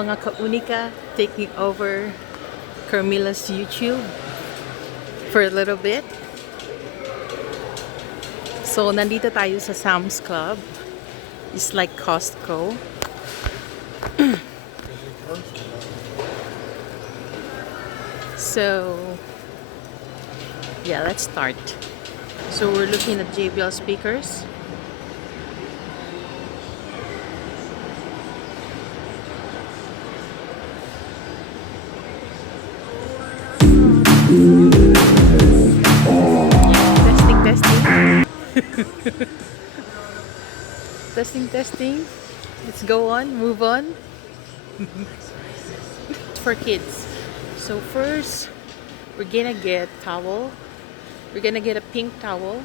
mga kaunika taking over Carmila's YouTube for a little bit. So, nandito tayo sa Sam's Club. It's like Costco. So, yeah, let's start. So, we're looking at JBL speakers. Testing. Testing. Let's go on, move on. For kids. So first, we're gonna get towel. We're gonna get a pink towel.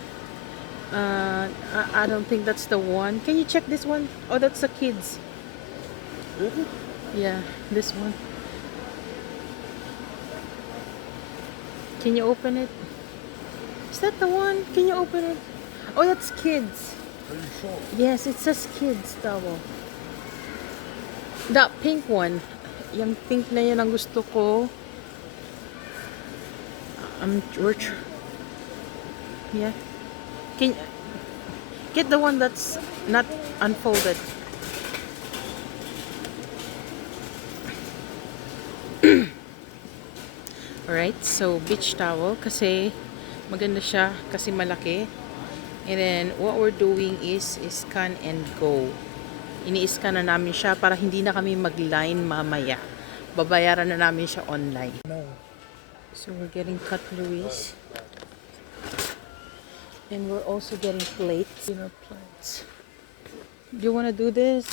I don't think that's the one. Can you check this one? Oh, that's the kids. Really? Yeah, this one. Can you open it? Is that the one? Can you open it? Oh, that's kids. Are you sure? Yes, it says kids towel. That pink one. Yung pink na yun ang gusto ko. Yeah. Can get the one that's not unfolded. Alright, so beach towel kasi maganda siya kasi malaki. And then what we're doing is scan and go. Ini-scan na namin siya para hindi na kami mag-line mamaya. Babayaran na namin siya online. No. So we're getting cutleries. And we're also getting plates. Dinner plates. Do you want to do this?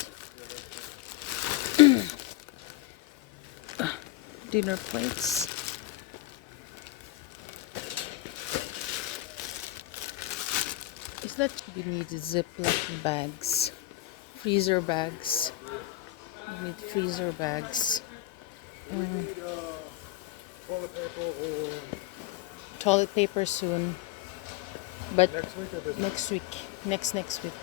Dinner plates. Is that we need Ziploc bags, freezer bags. We need freezer bags. Toilet paper or Toilet paper soon, but next week or this next week. Next week.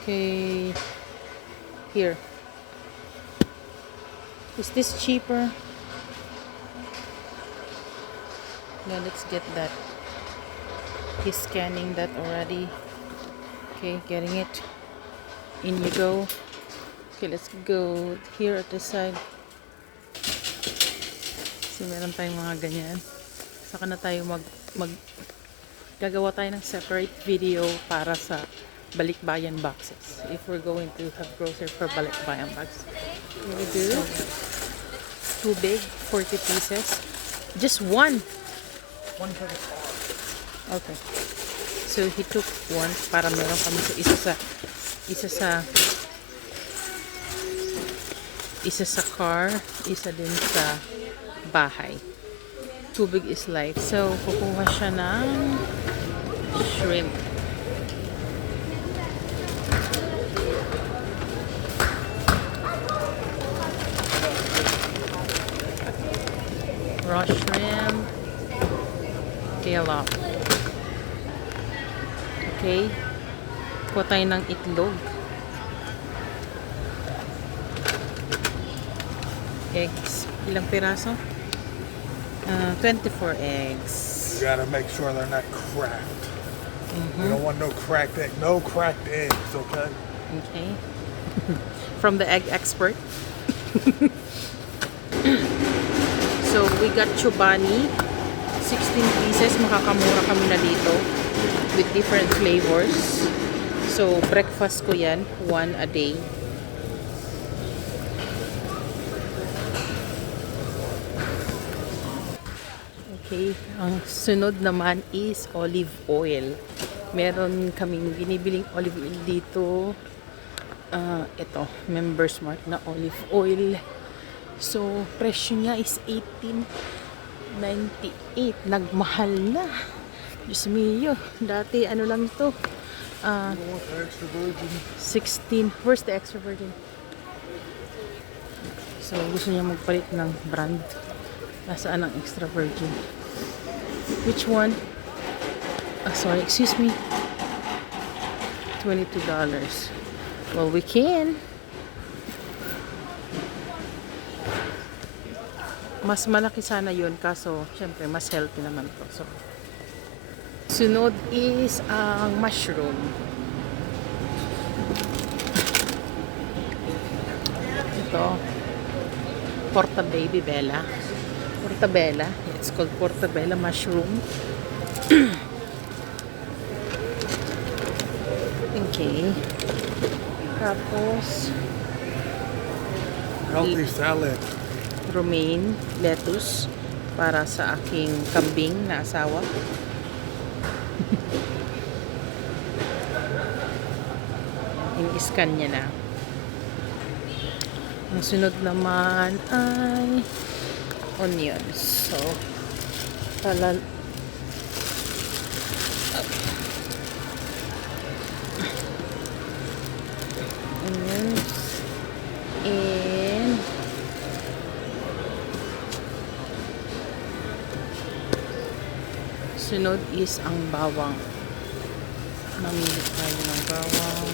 Okay. Here. Is this cheaper? Yeah, let's get that. He's scanning that already. Okay, getting it. In you go. Okay, let's go here at the side. So, meron tayong mga ganyan. Saka na tayo gagawa tayo ng separate video para sa balikbayan boxes. If we're going to have groceries for balikbayan boxes. Here we do. Too big, 40 pieces. Just one. one for the Okay. So he took one para meron kami sa isa sa car, isa din sa bahay. Too big is life. So kukuha siya ng shrimp. Raw shrimp. Scallop. Okay. Kuha tayo ng itlog. Eggs. Ilang piraso? 24 eggs. You gotta make sure they're not cracked. You don't want no cracked egg. No cracked eggs, okay? Okay. From the egg expert. So, we got chobani. 16 pieces. Makakamura kami na dito. With different flavors. So, breakfast ko yan. One a day. Okay. Ang sunod naman is olive oil. Meron kaming binibiling olive oil dito. Ito. Members Mark na olive oil. So, presyo niya is $18.98. Nagmahal na. Diyos mio. Dati, ano lang ito? You want the extra virgin? 16. Where's the extra virgin? So, gusto niya magpalit ng brand. Nasaan ang extra virgin? Which one? Sorry, excuse me. $22. Well, we can. Mas malaki sana yun, kaso syempre mas healthy naman to. So, sunod is ang mushroom. Ito, portabella. Portabella. It's called portabella mushroom. Okay. Tapos, Healthy salad. romaine, lettuce, para sa aking kambing na asawa. In-scan niya na. Ang sunod naman ay onions. So, talal onions and sunod is ang bawang. Mamili tayo ng bawang.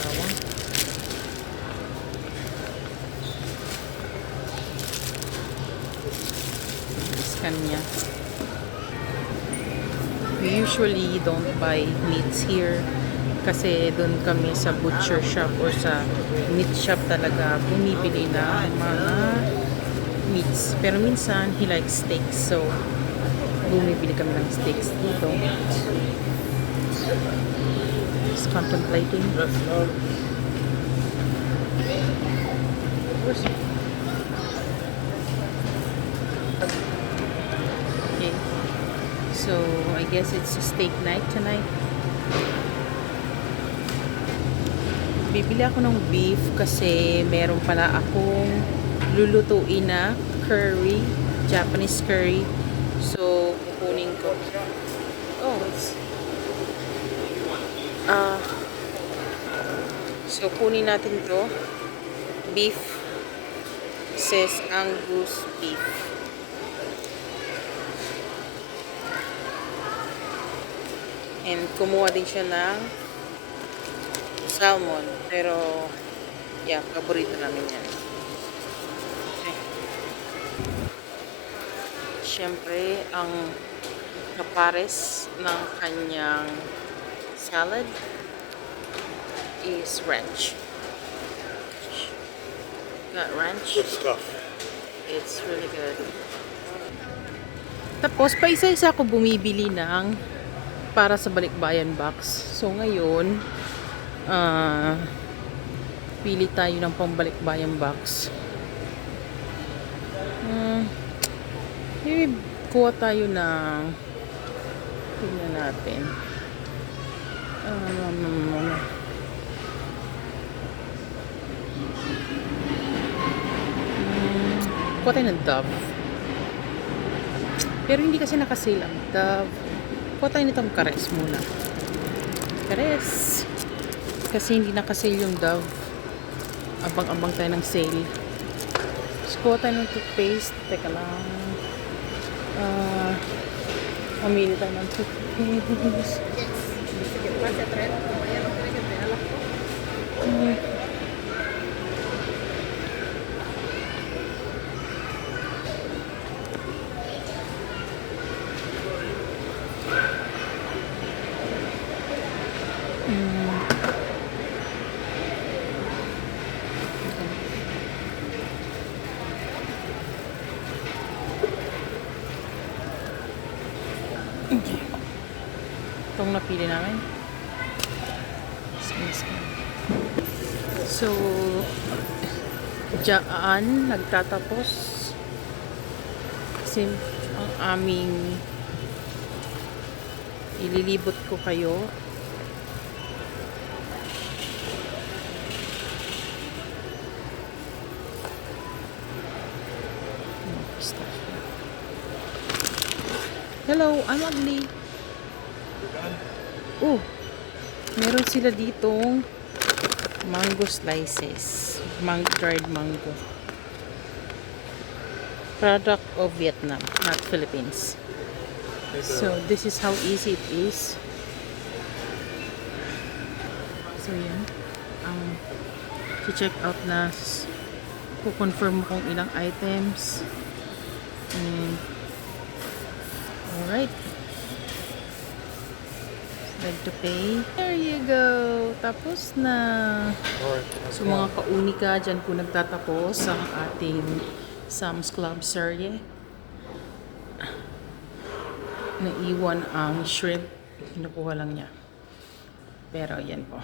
Bawang. Scan niya. We usually don't buy meats here kasi doon kami sa butcher shop or sa meat shop talaga bumibili na mga meats. Pero minsan, he likes steaks. So, bumibili kami ng steaks dito. Just contemplating. Okay. So, I guess it's a steak night tonight. Bibili ako ng beef kasi meron pala akong lulutuin na curry, Japanese curry. So, kukunin ko. Oh, it's so kunin natin to. Beef. Says Angus beef. And kumuha din siya ng salmon. Pero, yeah, paborito namin yan. Okay. Siyempre, ang kapares ng kanyang salad is ranch. Got ranch. Good stuff. It's really good. Tapos, pa isa-isa ako bumibili ng para sa balikbayan box. So, ngayon, pili tayo ng pambalikbayan box. Maybe kuha tayo ng tingnan natin. Kuha tayo ng Dove. Pero hindi kasi nakasale ang Dove. Kuha tayo nitong Kares muna. Kares. Kasi hindi nakasale yung Dove. Abang-abang tayo ng sale. So, kuha tayo ng toothpaste. Teka lang. Mamili tayo ng toothpaste. Okay. Itong napili namin. So, dyan nagtatapos kasi ang aming ililibot ko kayo. Hello, I'm ugly. Oh, meron sila ditong mango slices. Dried mango. Product of Vietnam, not Philippines. So, this is how easy it is. So, yan. Si-check out na kukonfirm mo kung ilang items. And, alright. Like to pay. There you go. Tapos na. Alright, let's So go. mga kaunika, dyan po nagtatapos ang ating Sam's Club serye. Naiwan ang shrimp. Kinukuha lang niya. Pero yan po.